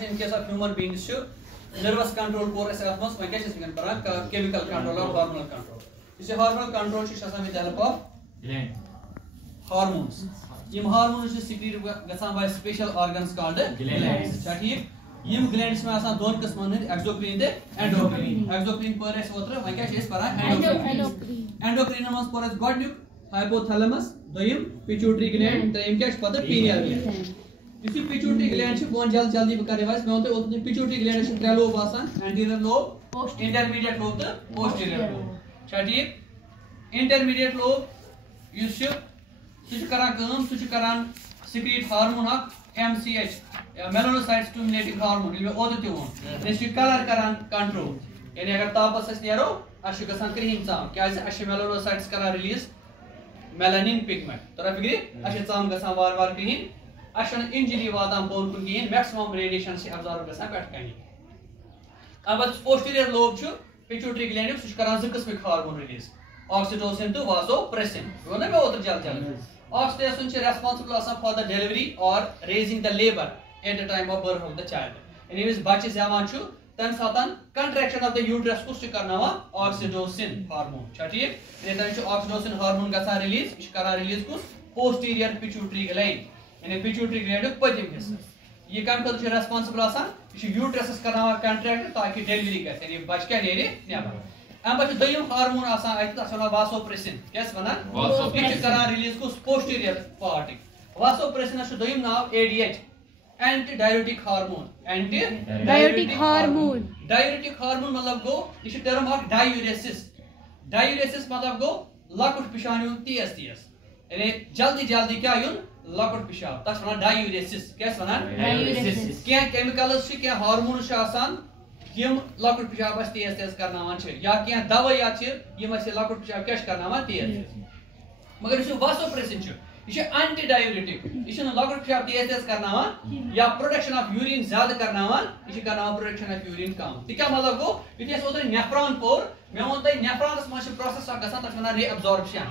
In case of human beings, nervous control core is chemical control or hormonal control. This hormonal control is with the help of hormones. These hormones are secreted by special organs called glands. These glands are two kinds, exocrine and endocrine. Exocrine per is endocrine. Endocrine is God hypothalamus, pituitary gland, pineal gland. If you pituitary gland, jaldi pituitary gland is lobe, anterior lobe, intermediate lobe, posterior lobe. Intermediate lobe, you should secrete hormone MCH, melanocyte stimulating hormone. This is color control. And if tapas is narrow, I should green sound. Melanocytes release melanin pigment. I should sound the green. I should injury maximum radiation absorb the posterior lobe, pituitary gland, which hormone release. Oxytocin to vasopressin. Oxytocin is responsible for the delivery or raising the labor at the time of birth of the child. And if it is then contraction of the uterus oxytocin hormone. Oxytocin hormone release, release posterior pituitary gland. And a pituitary gland is responsible for uterus is contracted to delivery. And the hormone vasopressin. Yes, release posterior part. Vasopressin is now ADH, antidiuretic hormone. Diuretic hormone. Diuretic hormone go is a term of diuresis. Diuresis go lakut pishanu TSTS. And jaldi kya yun lakut pishab. That's one diuresis. Yes, diuresis. Kya chemicals kya hormone shasan. Yim lakut pishab TSS karnawan chhe ya kya dawa ya chhe yim ase lakut pishab kesh karnawan TSS magar isu vasopressin chhe isu antidiuretic isu lakut pishab TSS karnawan ya production of urine zyada karnawan isu karnawan production of urine kam ti kya matlab go it is other nephron por me wonta nephron is much process of gasan tachna reabsorption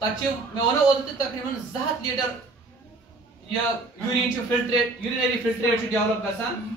tachu me wona odte takriban 7 liter ya urine chu filtrate urinary filtrate chu develop gasan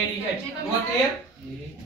ADH what here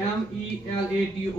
MELATONIN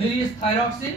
release thyroxine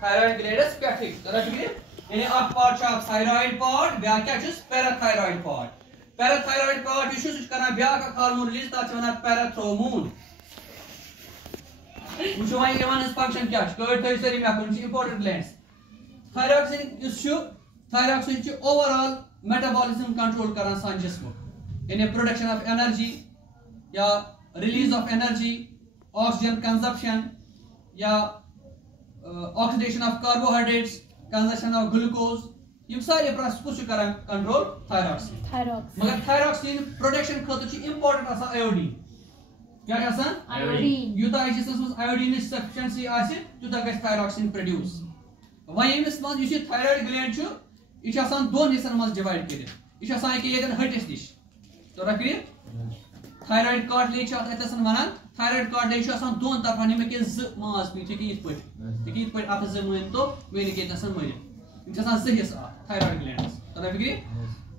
thyroid glands pethik tara fikri yani ak part cha thyroid part bya kya chis parathyroid part isu sus kana bya ka hormone release ta chana parathormone wuchu why given its function kya skirt thai sari me akun important glands thyroxine isu thyroxine chi overall metabolism control karan san jism yani production of energy ya release of energy oxygen consumption ya oxidation of carbohydrates consumption of glucose یہ سارے process کو کران control تھائراکسین مگر تھائراکسین production خاطر چھ important آسان ایوڈین کیا آسان ایوڈین یوتا جسمس مز ایوڈین سفیشنسی آسہ تیوتا گژھِ تھائراکسین پروڈیوس وۄنۍ ییٚمِس منٛز یُس یہِ تھایرایڈ گلینڈ چھُ یہِ چھُ آسان دۄن حصن منٛز ڈِوایڈ کٔرِتھ یہِ چھُ آسان ییٚکیٛاہ ییٚتٮ۪ن ہٹِس نِش توٚرا فِکرِ تھایرایڈ کارٹلیج چھِ اتھ یتھ ونان تھایرایڈ کارٹلیج چھُ آسان دۄن طرفن یِم أکِس زٕ ماس پیٖٹۍ چھِ یِتھ پٲٹھۍ یِتھ پٲٹھۍ اتھ زٕ مٲنۍتو بیٚیہِ نہٕ ییٚتٮ۪ن مٲنِتھ یِم چھِ آسان زٕ حصہٕ اتھ thyroid glands توٚرا فِکرِ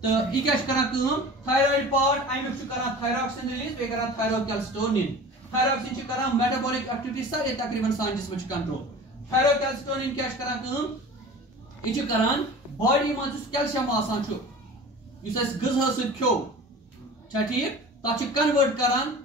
تہٕ یہِ کیٛاہ چھُ کران کٲم thyroid part امیُک چھُ کران thyroxine release بیٚیہِ کران thyrocalcitonin thyroxine چھُ کران metabolic activity سارے تقریباً سانہِ جسمٕچ کنٹرول thyrocalcitonin کیٛاہ چھُ کران کٲم یہِ چھُ کران باڈی منٛز یُس کیلشیم آسان چھُ یُس أسۍ غذہَس سۭتۍ کھیوٚو چھا ٹھیٖک تتھ چھُ کنوٲرٹ کران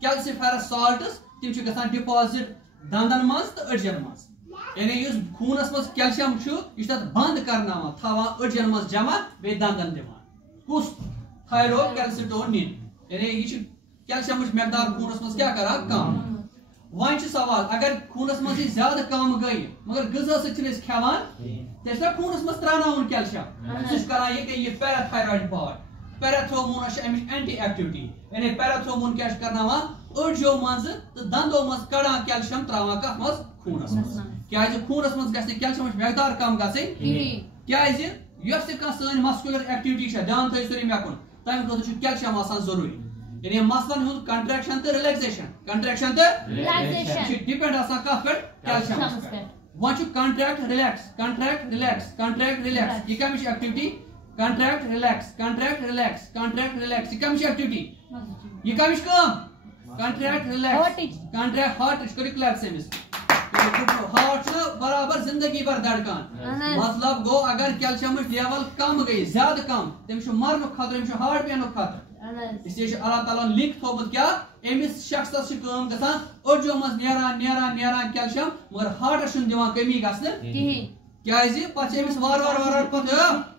کیلسِفیرس سالٹس تِم چھِ گژھان ڈِپازِٹ دندن منٛز تہٕ أڈجن منٛز یعنی یُس خوٗنس منٛز کیلشیم چھُ یہِ چھُ تتھ بنٛد کرناوان تھاوان أڈجن منٛز جمع بیٚیہِ دندن دِوان کُس تھایروکیلسِٹونین یعنی یہِ چھُ کیلشیمٕچ مقدار خوٗنس منٛز کیٛاہ کران کم وۄنۍ چھُ سوال اگر خوٗنس منٛز یہِ زیادٕ کم گٔیہِ مگر غذا سۭتۍ چھِنہٕ أسۍ کھٮ۪وان تیٚلہِ چھُنہ خوٗنس منٛز تراوناوُن کیلشیم سُہ چھُ کران یہِ پیراتھایرایڈ پارٹ پیراتھومونس چھِ امِچ اینٹی ایکٹیوٹی یعنی پیراتھومون کیٛاہ چھُ کرناوان أڈجو منٛزٕ تہٕ دندو منٛز کڑان کیلشیم تراوان کتھ منٛز خوٗنس منٛز کیٛازِ خوٗنس منٛز گژھِ نہٕ کیلشیمٕچ مقدار کم گژھٕنۍ کیٛازِ یۄس تہِ کانٛہہ سٲنۍ مسکیولر ایکٹیوٹی چھےٚ دھیان تھٲیِو سٲری مےٚ کُن تمہِ خٲطرٕ چھُ کیلشیم آسان ضروٗری یعنی مسلن ہُنٛد کنٹریکشن تہٕ رِلیکسیشن تہٕ چھِ ڈِپینڈ آسان کتھ پٮ۪ٹھ کیلشیمس پٮ۪ٹھ وۄنۍ چھُ کنٹریکٹ رِلیکس یہِ کمِچ ایکٹیوٹی کنٹریکٹ رِلیکس یہِ کمِچ ایکٹیوٹی یہِ کمِچ کٲم کنٹریکٹ رِلیکس کنٹریکٹ ہارٹٕچ کٔرِو کلیپس أمِس ہارٹ چھُ برابر زندگی بھر دھڑکان مطلب گوٚو اگر کیلشیمٕچ لیول کم گٔے زیادٕ کم تٔمِس چھُ مرنُک خطرٕ أمِس چھُ ہارٹ پینُک خطرٕ اسلیے چھُ اللہ تعالیٰ ہن لِنک تھوٚومُت کیٛاہ أمِس شخصس چھِ کٲم گژھان أڈجو منٛز نیران کیلشیم مگر ہارٹس چھُنہٕ دِوان کٔمی گژھنہٕ کیٛازِ پتہٕ چھِ أمِس وارٕ پتہٕ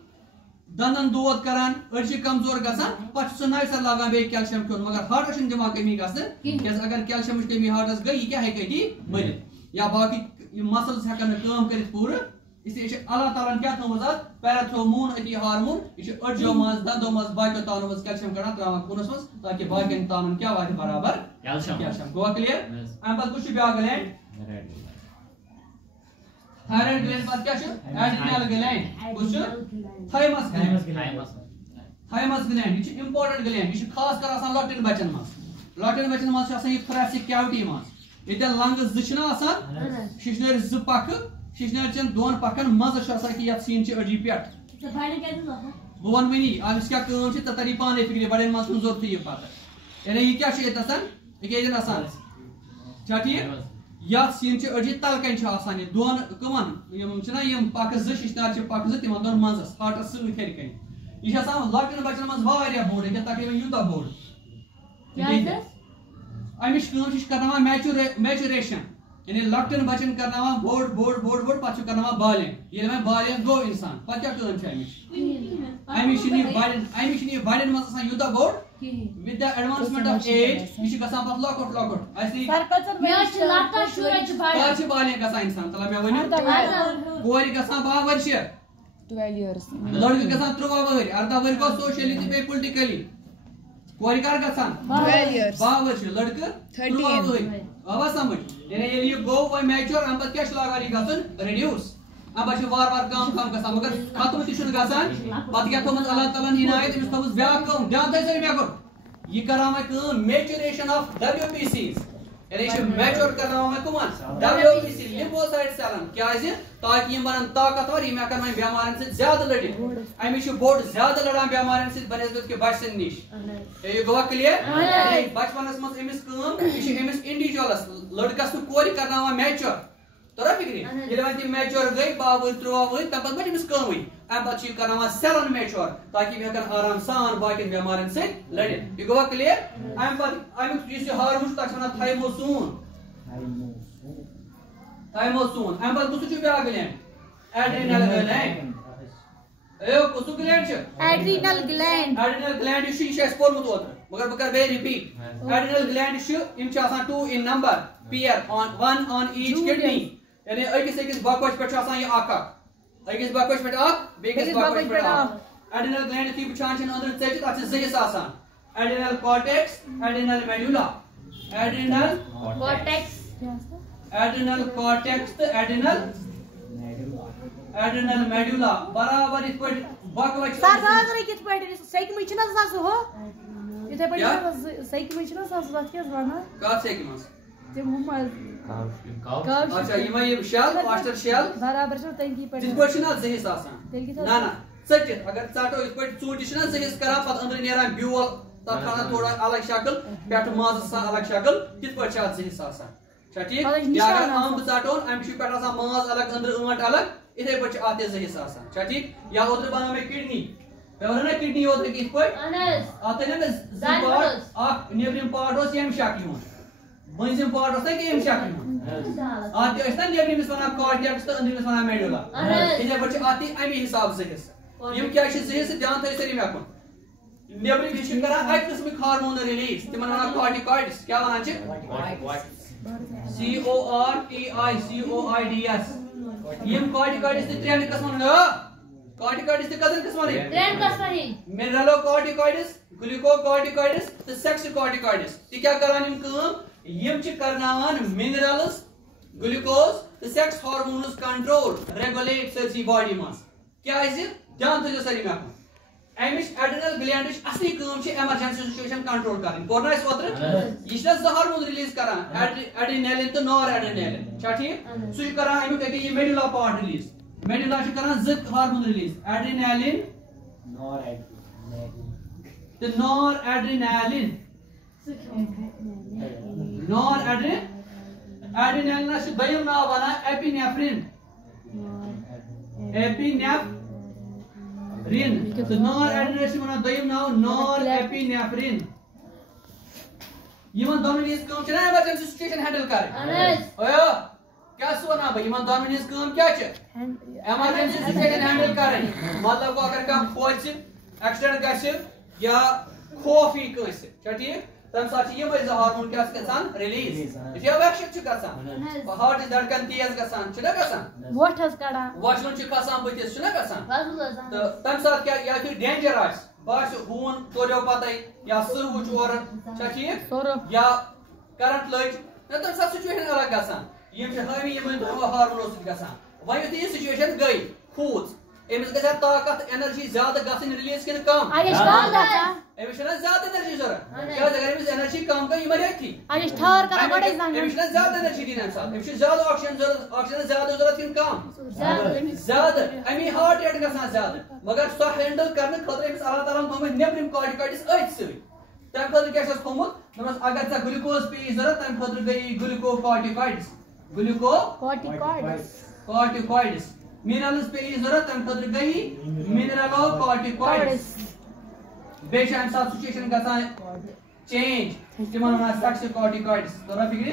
دندن دود کران أڈۍ چھِ کمزور گژھان پتہٕ چھُ سُہ نوِ سر لاگان بیٚیہِ کیلشیم کھیوٚن مگر ہارٹس چھُنہٕ دِوان کٔمی گژھنہٕ کیٛازِ اگر کیلشیمٕچ کٔمی ہارٹس گٔے یہِ کیٛاہ ہیٚکہِ أتی مٔرِتھ یا باقٕے یِم مسلز ہیٚکن نہٕ کٲم کٔرِتھ پوٗرٕ اسلیے چھُ اللہ تعالیٰ ہن کیٛاہ تھوٚومُت اتھ پیراتھومون أتی ہارمون یہِ چھُ أڈجو منٛز دندو منٛز باقیو تانو منٛز کیلشیم کڑان تراوان خوٗنس منٛز تاکہِ باقین تانن کیٛاہ واتہِ برابر کیلشیم گوٚوا کلیر امہِ پتہٕ کُس چھُ بیاکھ گلینڈ تھایرایڈ گلینڈ پتہٕ کیٛاہ چھُ ایڈرینل گلینڈ کُس چھُ تھایمس گلینڈ یہِ چھُ امپورٹنٹ گلینڈ یہِ چھُ خاص کر آسان لۄکٹٮ۪ن بچن منٛز چھُ آسان یہِ تھوریسِک کیوٹی منٛز ییٚتٮ۪ن لنگٕز زٕ چھِنہ آسان شِشنٲرۍ زٕ پکھٕ شِشنٲرۍ چٮ۪ن دۄن پکھن منٛزٕ چھُ آسان کہِ یتھ سیٖن چھِ أڈجہِ پٮ۪ٹھ بہٕ وَنہٕ وٕنی أمِس کیٛاہ کٲم چھِ تتھ تری پانے فِکرِ بڑٮ۪ن منٛز چھُنہٕ ضروٗرتھٕے یہِ پتہٕ یعنی یہِ کیٛاہ چھُ ییٚتہِ آسان ییٚکیٛاہ ییٚتٮ۪ن آسان چھا ٹھیٖک یتھ سیٖن چھِ أڈجہِ تلہٕ کنہِ چھُ آسان یہِ دۄن کٕمن یِم چھِنہ یِم پکھٕ زٕ شِشنارِ چھِ پکھٕ زٕ تِمن دۄن منٛزس ہارٹس سۭتۍ ہیٚرِ کنہِ یہِ چھُ آسان لۄکٹٮ۪ن بچن منٛز واریاہ بوٚڑ ییٚکیٛاہ تقریٖبن یوٗتاہ بوٚڑ امِچ کٲم چھِ کرناوان میچوریشن یعنی لۄکٹٮ۪ن بچن کرناوان بوٚڑ پتہٕ چھُ کرناوان بالینگ ییٚلہِ وۄنۍ بالینگ گوٚو انسان پتہٕ کیٛاہ کٲم چھِ امِچ چھُنہٕ یہِ بڑٮ۪ن منٛز آسان یوٗتاہ بوٚڑ with the advancement of age یہِ چھُ گژھان پتہٕ لۄکُٹ اَسہِ کر چھِ بالینگ گژھان انسان تلا مےٚ ؤنِو کورِ گژھان 12 ؤرشہِ لڑکہٕ گژھان 13 ؤہرۍ 18 ؤہرۍ گوٚو سوشلی تہٕ بیٚیہِ پُلٹِکلی کورِ کر گژھان 12 ؤرشہِ لڑکہٕ 13 ؤہرۍ آوا سمجھ یعنی ییٚلہِ یہِ گوٚو وۄنۍ میچور امہِ پتہٕ کیٛاہ چھُ لاگان یہِ گژھُن ریڈیوس امہِ پتہٕ چھُ وارٕ کم گژھان مگر ختم تہِ چھُنہٕ گژھان پتہٕ کیٛاہ تھوٚومُت اللہ تعالیٰ ہن عنایت أمِس تھٲومٕژ بیاکھ کٲم دھیان تھٲیِو سٲری مےٚ کُن یہِ کران وۄنۍ کٲم میچوریشن آف WBCs یعنی یہِ چھُ میچور کرناوان وۄنۍ کٕمن WBC لیمفوسایٹ سیلن کیٛازِ تاکہِ یِم بنن طاقتور یِم ہیٚکن وۄنۍ بٮ۪مارٮ۪ن سۭتۍ زیادٕ لٔڑِتھ أمِس چھُ بوٚڑ زیادٕ لڑان بٮ۪مارٮ۪ن سۭتۍ بنسبت کہِ بچہٕ سٕنٛدِ نِش یہِ گوٚوا کلیر بچپنس منٛز أمِس کٲم یہِ چھُ أمِس انڈیوجولس لڑکس تہٕ کورِ کرناوان میچور ترا فکری ییٚلہِ وۄنۍ تِم میچور گٔے 2 ؤری 3 ؤری تَمہِ پَتہٕ ما چھِ أمِس کٲمٕے اَمہِ پَتہٕ چھِ یہِ کرناوان سیلَن میچور تاکہِ یِم ہٮ۪کَن آرام سان باقین بٮ۪مارٮ۪ن سۭتۍ لٔڑِتھ یہِ گوٚوا کٕلیر اَمہِ پَتہٕ اَمیُک یُس یہِ ہارمون چھُ تَتھ چھِ وَنان تھایموسوٗن تھایموسوٗن اَمہِ پَتہٕ کُس چھُ بیٛاکھ گلینڈ ایڈرینل گلینڈ کُس گلینڈ چھُ ایڈرینل گلینڈ ایڈرینل گلینڈ یُس چھُ یہِ چھُ اَسہِ پوٚرمُت اوترٕ مگر بہٕ کَرٕ بیٚیہِ رِپیٖٹ ایڈرینل گلینڈ چھُ یِم چھِ آسان 2 in number pair on 1 on each kidney یعنی أکِس بۄکوَچ پٮ۪ٹھ چھُ آسان یہِ اکھ أکِس بۄکوَچ پٮ۪ٹھ اکھ بیٚیِس بۄکوَچ پٮ۪ٹھ اکھ ایڈرینل گلینڈ یُتھُے وٕچھان چھِ أنٛدرٕ ژٔجہِ تَتھ چھِ 2 حِصہٕ آسان adrenal cortex adrenal medulla adrenal cortex adrenal cortex تہٕ ایڈرینل میڈولا برابر یِتھ پٲٹھۍ بۄکوَچ سر کِتھ پٲٹھۍ سیٚکہِ چھُنہ آسان سُہ ہُہ یِتھَے پٲٹھۍ سیٚکہِ چھُنہ آسان سُہ تَتھ کیٛاہ وَنان کَتھ سیٚکہِ منٛز تِم ہُم اچھا یِمے یِم شَل پاسٹر شَل برابر چھُنہ تٔمکی پٲٹھۍ تِتھ پٲٹھۍ چھِنہ 2 حِصہٕ آسان نہ ژٔٹِتھ اگر ژَٹو یِتھ پٲٹھۍ ژوٗنٛٹھِس چھِنہ 2 حِصہٕ کران پَتہٕ أنٛدرٕ نیران بیول تَتھ کھالان تھوڑا الگ شکل پٮ۪ٹھٕ مازَس آسان الگ شکل تِتھ پٲٹھۍ چھِ اَتھ 2 حِصہٕ آسان چھا ٹھیٖک یا اگر اَمب ژَٹون اَمہِ چھُ پٮ۪ٹھٕ آسان ماز الگ أنٛدرٕ ٲنٛٹ الگ یِتھَے پٲٹھۍ چھِ اَتھ تہِ 2 حِصہٕ آسان چھا ٹھیٖک یا اوترٕ بنٲو مےٚ کِڈنی مےٚ ووٚن نا کِڈنی اوترٕ کِتھ پٲٹھۍ اَتھ ٲسۍ نا مےٚ 2 پارٹ اکھ نیبرِم پارٹ اوس ییٚمہِ شکلہِ ہُنٛد بٔنزِم پارٹ اوس نا کہِ ییٚمہِ شکلہِ ہُنٛد اَتھ تہِ ٲسۍ نا نیبرِمِس وَنان کارٹیکس تہٕ أنٛدرِمِس وَنان میڈولا یِتھَے پٲٹھۍ چھِ اَتھ تہِ اَمی حِساب 2 حِصہٕ یِم کیٛاہ چھِ 2 حِصہٕ دھیان تھٲیِو سٲری مےٚ کُن نیبرِم یہِ چھِ کران اَکہِ قٕسمٕکۍ ہارمون رِلیٖز تِمن وَنان کارٹِکایڈٕس کیٛاہ وَنان چھِ CORTICOIDS یِم کارٹِکایڈٕس تہِ 3 قٕسمن کارٹِکایڈٕس تہِ کٔژن قٕسمن مِنرلو کارٹِکایڈٕس گلوٗکو کارٹِکایڈٕس تہٕ سیکسِکارٹِکایڈٕس تہِ کیٛاہ کران یِم کٲم یِم چھِ کرناوان مِنرلٕز گلوٗکوز تہٕ سیکس ہارمونٕز کنٹرول ریگولیٹ سٲرسٕے باڈی منٛز کیٛازِ دھیان تھٲیزیو سٲری مےٚ کُن امِچ ایڈرینل گلینڈٕچ اصلی کٲم چھِ ایمرجنسی سچویشن کنٹرول کرٕنۍ کوٚر نا اَسہِ اوترٕ یہِ چھِ نا 2 ہارمون رِلیٖز کران ایڈرینیلِن تہٕ نار ایڈرینیلِن چھا ٹھیٖک سُہ چھُ کران امیُک أکیاہ یہِ میڈولا پارٹ رِلیٖز میڈولا چھُ کران 2 ہارمون رِلیٖز ایڈرینیلِن تہٕ نار ایڈرینیلِن نار ایڈرینیلِنس چھُ دوٚیِم ناو وَنان ایپینیفرِن تہٕ نار ایڈرینیلِنس چھِ وَنان دوٚیِم ناو نار ایپینیفرِن یِمن دۄنوٕنی ہٕنٛز کٲم چھِ نا ایمرجنسی سچویشن ہینڈل کرٕنۍ کیٛاہ چھُس وَنان بہٕ یِمن دۄنوٕنی ہٕنٛز کٲم کیٛاہ چھِ ایمرجنسی سچویشن ہینڈل کرٕنۍ مطلب گوٚو اگر کانٛہہ کھوژِ ایکسیڈنٹ گژھِ یا خوف یی کٲنٛسہِ چھا ٹھیٖک تَمہِ ساتہٕ چھِ یِمے 2 ہارمون کیٛاہ چھِ گژھان رِلیٖز یُتھُے ویکشن چھُ گژھان ہارٹٕچ دھڑکن تیز گژھان چھُنہ گژھان وۄشلُن چھُ کھسان بٕتھِس چھُنہ گژھان تہٕ تَمہِ ساتہٕ کیٛاہ یا یُتھُے ڈینجر آسہِ باسہِ ہوٗن توریو پتے یا سٕر وٕچھ اورٕ چھا ٹھیٖک یا کرنٹ لٔج تَمہِ ساتہٕ سچویشن الگ گژھان یِم چھِ حٲوی یِمن 2 ہارمونو سۭتۍ گژھان وۄنۍ یُتھُے یہِ سچویشن گٔے کھوٗژ أمِس گژھِ ہا طاقت اینرجی زیادٕ گژھٕنۍ رِلیٖز کِنہٕ کم أمِس چھِنہ زیادٕ اینرجی ضوٚرتھ کیٛازِ اگر أمِس اینرجی کم گٔے یہِ مَرِ أتھی أمِس چھِنہ زیادٕ اینرجی دِنۍ اَمہِ ساتہٕ أمِس چھُ زیادٕ آکسیجن ضوٚرتھ آکسیجن زیادٕ ضوٚرتھ کِنہٕ کم زیادٕ امی ہارٹ ریٹ گژھان زیادٕ مگر سۄ ہینڈل کرنہٕ خٲطرٕ أمِس اللہ تعالیٰ ہن تھوٚومُت نیبرِم کارٹِکایڈٕس أتھۍ سۭتۍ تَمہِ خٲطرٕ کیٛاہ چھُس تھوٚومُت دوٚپمَس اگر ژےٚ گلوٗکوز پیٚیی ضوٚرتھ تَمہِ خٲطرٕ گٔیی گلوٗکو کارٹِکایڈٕس مِنرلٕز پیٚیی ضوٚرتھ تَمہِ خٲطرٕ گٔیی مِنرلو کارٹِکایڈٕس بیٚیہِ چھِ اَمہِ ساتہٕ سچویشن گژھان چینج تِمن وَنان سیکسِکارٹِکایڈٕس توٚرا فِکرِ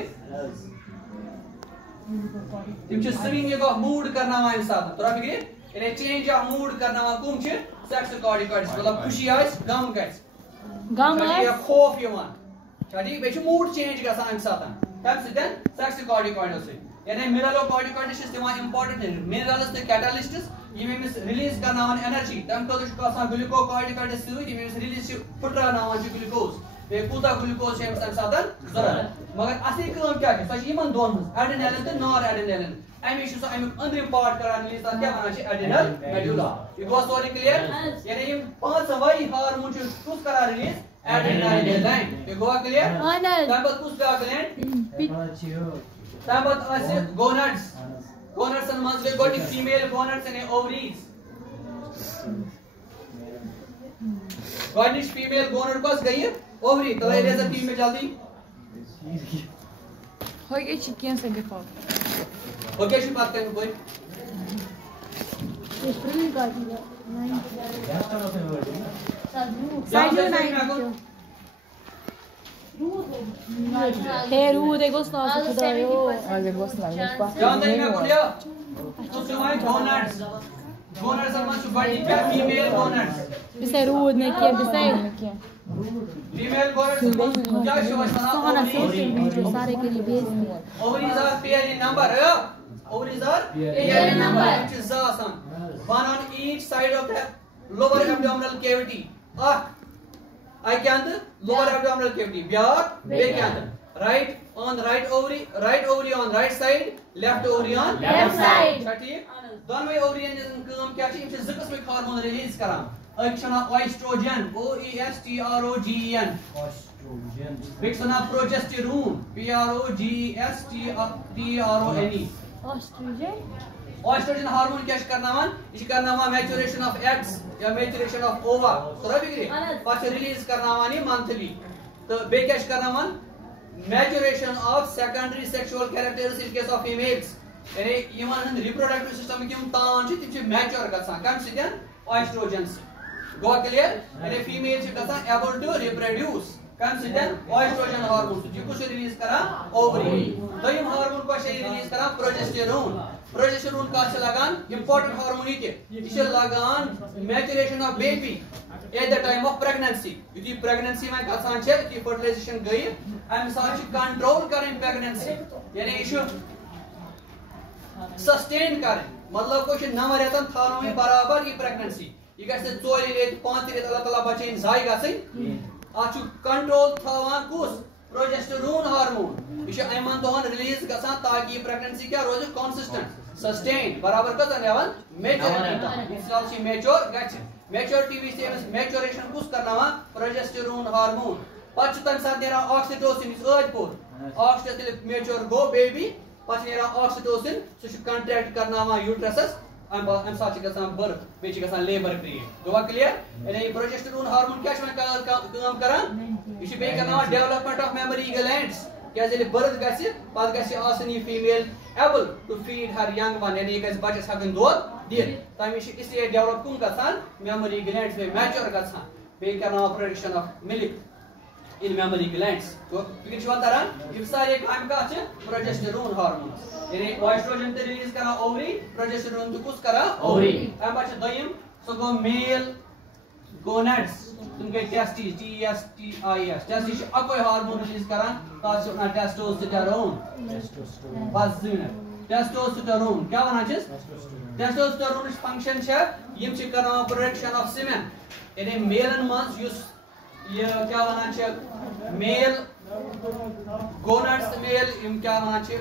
تِم چھِ سوِنگِنگ آف موٗڈ کرناوان اَمہِ ساتہٕ توٚرا فِکرِ یعنی چینج آف موٗڈ کرناوان کٕم چھِ سیکسِکارٹِکایڈٕس مطلب خوشی آسہِ غم گژھِ یا خوف یِوان چھا ٹھیٖک بیٚیہِ چھُ موٗڈ چینج گژھان اَمہِ ساتہٕ تَمہِ سۭتۍ سیکسِکارٹِکایڈو سۭتۍ یعنی مِنرلو کارٹِکایڈٕس چھِس دِوان اِمپاٹنٹ مِنرلٕز تہٕ کیٹلسٹٕس یِم أمِس رِلیٖز کرناوان اینرجی تَمہِ خٲطرٕ چھُکھ آسان گلوٗکو کارٹِکایڈٕس سۭتۍ یِم أمِس رِلیٖز چھِ پھٕٹراوناوان چھِ گلوٗکوز بیٚیہِ کوٗتاہ گلوٗکوز چھُ أمِس اَمہِ ساتہٕ ضوٚرتھ مگر اصلی کٲم کیٛاہ چھِ سۄ چھِ یِمن 2 ہٕنٛز ایڈرینیلِن تہٕ نار ایڈرینیلِن امی چھُ سُہ امیُک أنٛدرِم پارٹ کران رِلیٖز تَتھ کیٛاہ وَنان چھِ ایڈرینل میڈولا یہِ گوٚوا سورُے کٕلیر یعنی یِم 5 ہارمون چھِ کُس کران رِلیٖز ایڈرینل گلینڈ یہِ گوٚوا کٕلیر تَمہِ پتہٕ کُس بیٛاکھ گلینڈ تَمہِ پتہٕ آسہِ گونڈٕس گونڈسن منٛز گٔے گۄڈٕنِکۍ فیٖمیل گونڈٕس یعنی اووریٖز گۄڈٕنِچ فیٖمیل گونڈ کۄس گٔیہِ اووری تَلے اریزر دِیِو مےٚ جلدی اوکے شو بات کریں کوئی Hey, Ruud, ik was naast het daar, joh. Ik was naast het daar. جان دے میں کھلیا تو سمائے گوناڈز گوناڈز ہم سے بڑی کیا female gonads Bisa Ruud, ne kiem, bisa female gonads کیا show Sohana session video, sare ke liye bhejni. Ovaries are pair in number ovaries are pair in number which is آسان one on each side of the lower abdominal cavity I can the lower abdominal cavity بیاکھ بیٚیہِ کیٛاہ right on right ovary on right side left ovary on left side چھا ٹھیٖک دۄنوَے اووریَن ہٕنٛز کٲم کیٛاہ چھِ یِم چھِ زٕ قٕسمٕکۍ ہارمون ریلیٖز کران أکۍ چھِ وَنان اویسٹروجن OESTROGEN بیٚیہِ چھِ وَنان پروجسٹیرون PROGESTERONE اویسٹروجن ہارمون کیٛاہ چھِ کرناوان یہِ چھِ کرناوان میچوریشن آف ایگز یا میچوریشن آف اووا توٚرا فِکرِ پتہٕ چھِ رِلیٖز کرناوان یہِ منتھلی تہٕ بیٚیہِ کیٛاہ چھِ کرناوان maturation of secondary sexual characters in case of females یعنی یِمن ہُنٛد reproductive system یِم تان چھِ تِم چھِ mature گژھان کمہِ سۭتۍ اویسٹروجن سۭتۍ گوٚو کلیر یعنی female چھِ گژھان able to reproduce کمہِ سۭتۍ اویسٹروجن ہارمون سۭتۍ یہِ کُس چھُ رِلیٖز کران اووری دوٚیِم ہارمون کۄس چھِ رِلیٖز کران پروجسٹیرون کتھ چھِ لگان امپارٹنٹ ہارمون یہِ چھِ لگان maturation of baby at the time of pregnancy یُتھُے پریگننسی وۄنۍ گژھان چھِ یُتھُے فرٹیلایزیشن گٔیہِ امہِ ساتہٕ چھِ کنٹرول کرٕنۍ پریگننسی یعنی یہِ چھُ سسٹین کرٕنۍ مطلب گوٚو یہِ چھِ 9 رٮ۪تن تھاوناوٕنۍ برابر یہِ پریگننسی یہِ گژھِ نہٕ 4 رٮ۪تۍ 5 رٮ۪تۍ اللہ تعالیٰ بچٲیِن ضایہِ گژھٕنۍ اتھ چھُ کنٹرول تھاوان کُس پروجسٹیرون ہارمون یہِ چھُ یِمن دۄہن رِلیٖز گژھان تاکہِ یہِ پریگننسی کیٛاہ روزِ کانسسٹنٹ سسٹین برابر کٔژن رٮ۪وَن میچورٹی ییٖتِس کالس یہِ میچور گژھِ میچورٹی وِزِ چھِ أمِس میچوریشن کُس کرناوان پروجسٹیرون ہارمون پتہٕ چھُ تمہِ ساتہٕ نیران آکسیٹوسن یُس ٲدۍ پوٚر آکسیٹوسن ییٚلہِ میچور گوٚو بیبی پتہٕ چھُ نیران آکسیٹوسن سُہ چھُ کنٹریکٹ کرناوان یوٗٹرسس امہِ ساتہٕ چھِ گژھان برٕتھ بیٚیہِ چھِ گژھان لیبر کریٹ گوٚوا کلیر یعنی یہِ پروجسٹیرون ہارمون کیٛاہ چھُ وۄنۍ کٲم کران یہِ چھُ بیٚیہِ کرناوان ڈیولپمنٹ آف میموری گلینڈس کیٛازِ ییٚلہِ برٕتھ گژھِ پتہٕ گژھِ آسٕنۍ یہِ female able to feed her young one یعنی یہِ گژھِ بچس ہٮ۪کٕنۍ دۄد دِتھ تمہِ چھِ اس لیے ڈیولپ کُم گژھان میموری گلینڈس بیٚیہِ میچور گژھان بیٚیہِ کرناوان production of milk in memory glands فکر چھُوا تران یِم سارے کامہِ کتھ چھِ پروجسٹیرون ہارمونس یعنی اویسٹروجن تہِ رِلیٖز کران اووری پروجسٹیرون تہِ کُس کران اووری امہِ پتہٕ چھُ دوٚیِم سُہ گوٚو میل گوناڈس تِم گٔے ٹیسٹیز TESTIS ٹیسٹیز چھِ اکوے ہارمون رِلیٖز کران تتھ چھِ ونان ٹیسٹوسٹیرون بس 2 منٹ ٹیسٹوسٹیرون کیٛاہ ونان چھِس ٹیسٹوسٹیرونٕچ فنکشن چھےٚ یِم چھِ کران پروڈکشن آف سیمن یعنی میلن منٛز یُس یہ کیا ونان چھِ میل گوناڈس تہٕ میل یِم کیا ونان چھِ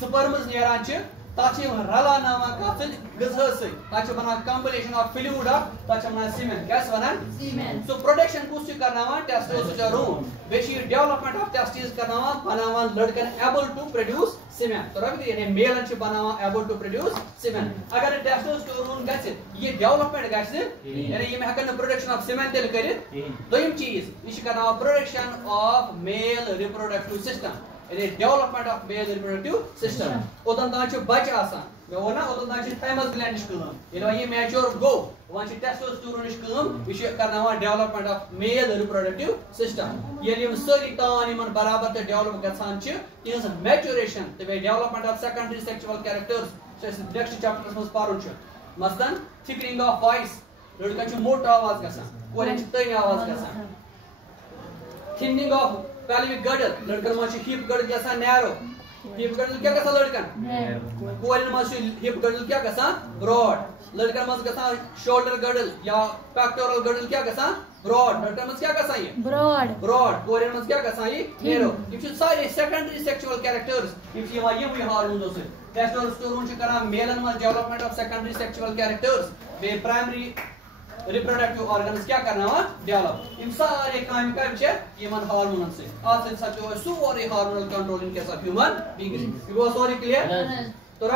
سپرمز نیران چھِ تتھ چھِ یِم رلاوناوان کتھ سۭتۍ غذا سۭتۍ تتھ چھِ بنان کمپلیشن آف فلویڈ اکھ تتھ چھِ ونان سیمن کیٛاہ چھِ ونان سُہ پروڈکشن کُس چھُ کرناوان ٹیسٹوسٹیرون بیٚیہِ چھِ یہِ ڈیولپمنٹ آف ٹیسٹیز کرناوان بناوان لڑکن ایبل ٹو پروڈیوس سیمن توٚرا فِکرِ یعنی میلن چھِ بناوان ایبل ٹو پروڈیوس سیمن اگر نہٕ ٹیسٹوسٹیرون گژھِ یہِ ڈیولپمنٹ گژھِ یعنی یِم ہٮ۪کن نہٕ پروڈکشن آف سیمن تیٚلہِ کٔرِتھ دوٚیِم چیٖز یہِ چھِ کرناوان production of male reproductive system یعنی development of male reproductive system اوٚتن تام چھُ بچہِ آسان مےٚ ووٚن نا اوٚتن تام چھِ تھایمس گلینڈٕچ کٲم ییٚلہِ وۄنۍ یہِ میچور گوٚو وۄنۍ چھِ ٹیسٹوسٹیرونٕچ کٲم یہِ چھِ کرناوان development of male reproductive system ییٚلہِ یِم سٲری تان یِمن برابر تہٕ ڈیولپ گژھان چھِ تِہنٛز میچوریشن تہٕ بیٚیہِ ڈیولپمنٹ آف سیکنڈری سیکچوَل کیریکٹرز یُس اَسہِ نیکسٹ چیپٹرس منٛز پرُن چھُ مثلاً تھِکنِنگ آف وایس لڑکن چھُ موٚٹ آواز گژھان کورٮ۪ن چھِ تٔنۍ آواز گژھان تھِنِنگ آف pelvic girdle لڑکن منٛز چھُ ہِپ گردل گژھان نیرو ہِپ گردل کیٛاہ گژھان لڑکن کورٮ۪ن منٛز چھُ ہِپ گردل کیٛاہ گژھان براڈ لڑکن منٛز گژھان شولڈر گردل یا پیکٹورل گردل کیٛاہ گژھان براڈ لڑکن منٛز کیٛاہ گژھان یہِ براڈ کورٮ۪ن منٛز کیٛاہ گژھان یہِ نیرو یِم چھِ سارے سیکنڈری سیکچوَل کیریکٹرز یِم چھِ یِوان یِموٕے ہارمونو سۭتۍ ٹیسٹوسٹیرون چھُ کران میلن منٛز ڈیولپمنٹ آف سیکنڈری سیکچوَل کیریکٹرز بیٚیہِ پرایمری ریپروڈکٹیو آرگنز کیٛاہ کرناوان ڈیولپ یِم سارے کامہِ کَمہِ چھِ یِمن ہارمونن سۭتۍ اتھ سۭتۍ سپدیو اَسہِ سورُے hormonal control in case of human beings یہِ گوٚو سورُے کلیر